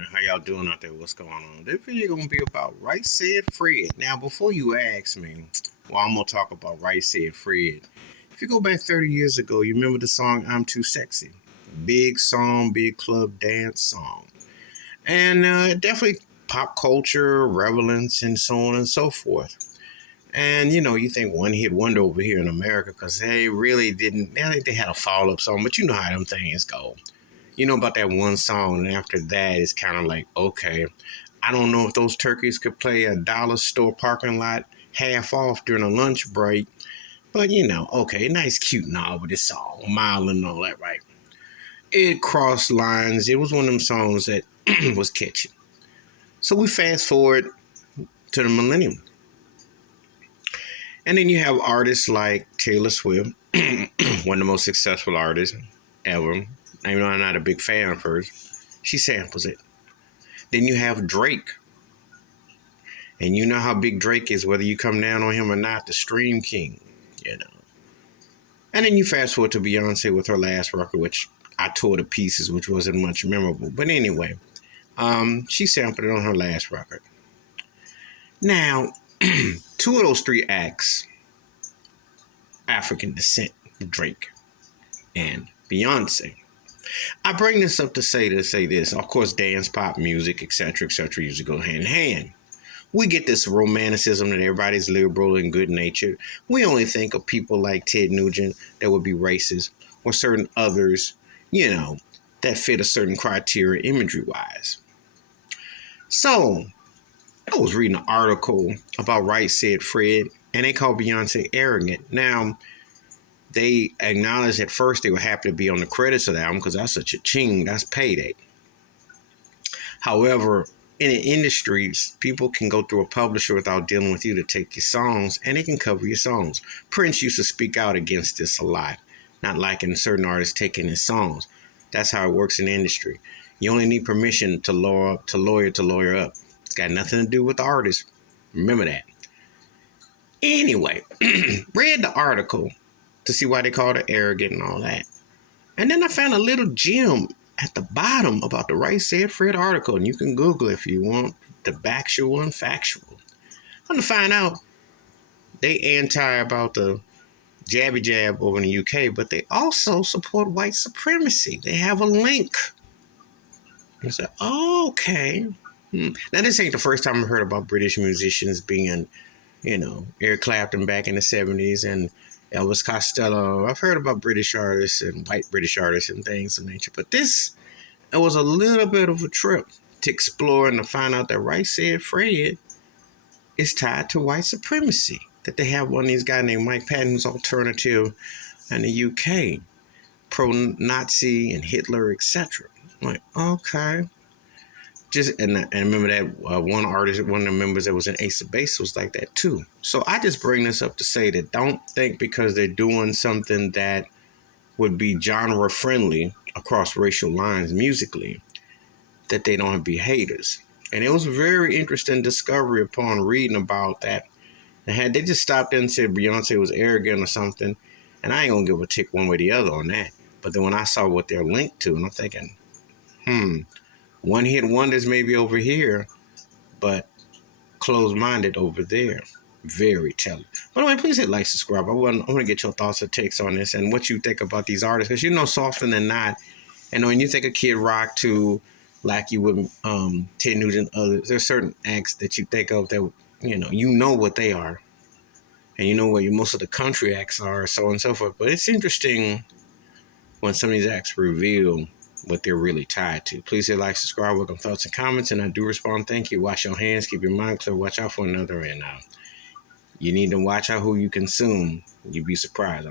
man? How y'all doing out there? What's going on? This video gonna be about Right Said Fred. Now, before you ask me, well, I'm gonna talk about Right Said Fred. If you go back 30 years ago, you remember the song "I'm Too Sexy"? Big song, big club dance song, and definitely pop culture, relevance, and so on and so forth. And you think one hit wonder over here in America because they really didn't. They had a follow up song, but you know how them things go. You know about that one song, and after that, it's kind of like, okay, I don't know if those turkeys could play a dollar store parking lot half off during a lunch break, but okay, nice, cute and all, but it's all mild and all that, right? It crossed lines. It was one of them songs that was catchy. So we fast forward to the millennium. And then you have artists like Taylor Swift, one of the most successful artists ever. Even though I'm not a big fan of hers, she samples it. Then you have Drake. And you know how big Drake is, whether you come down on him or not, the stream king, And then you fast forward to Beyonce with her last record, which I tore to pieces, which wasn't much memorable. But anyway, she sampled it on her last record. Now, two of those three acts, African descent, Drake and Beyonce. I bring this up to say this. Of course, dance, pop music, etc., usually go hand in hand. We get this romanticism that everybody's liberal and good-natured. We only think of people like Ted Nugent that would be racist, or certain others, that fit a certain criteria imagery-wise. So, I was reading an article about Right Said Fred, and they called Beyonce arrogant. Now, they acknowledged at first they were happy to be on the credits of the album because that's such a ching, that's payday. However, in the industry, people can go through a publisher without dealing with you to take your songs, and they can cover your songs. Prince used to speak out against this a lot, not liking certain artists taking his songs. That's how it works in the industry. You only need permission to lawyer up. It's got nothing to do with the artist. Remember that. Anyway, read the article to see why they called it arrogant and all that. And then I found a little gem at the bottom about the Right Said Fred article, and you can Google it if you want the factual and factual. I'm going to find out they anti about the jabby jab over in the UK, but they also support white supremacy. They have a link. I said, oh, okay. Now, this ain't the first time I heard about British musicians being, Eric Clapton back in the 70s and Elvis Costello. I've heard about British artists and white British artists and things of nature. But it was a little bit of a trip to explore and to find out that Right Said Fred is tied to white supremacy. That they have one of these guys named Mike Patton who's alternative in the UK, pro-Nazi and Hitler, etc. I'm like, okay. And remember that one artist, one of the members that was in Ace of Base was like that too. So I just bring this up to say that don't think because they're doing something that would be genre friendly across racial lines musically that they don't be haters. And it was a very interesting discovery upon reading about that. And had they just stopped there and said Beyonce was arrogant or something, and I ain't gonna give a tick one way or the other on that. But then when I saw what they're linked to, and I'm thinking, one hit wonders maybe over here, but closed-minded over there. Very telling. By the way, please hit like, subscribe. I want to get your thoughts or takes on this and what you think about these artists. Because so often than not, and when you think of Kid Rock too, like you would Ted Nugent, others, there's certain acts that you think of that, you know what they are. And you know what most of the country acts are, so on and so forth. But it's interesting when some of these acts reveal what they're really tied to. Please hit like, subscribe, welcome thoughts and comments, and I do respond. Thank you. Wash your hands, keep your mind clear, watch out for another, and you need to watch out who you consume. You'd be surprised.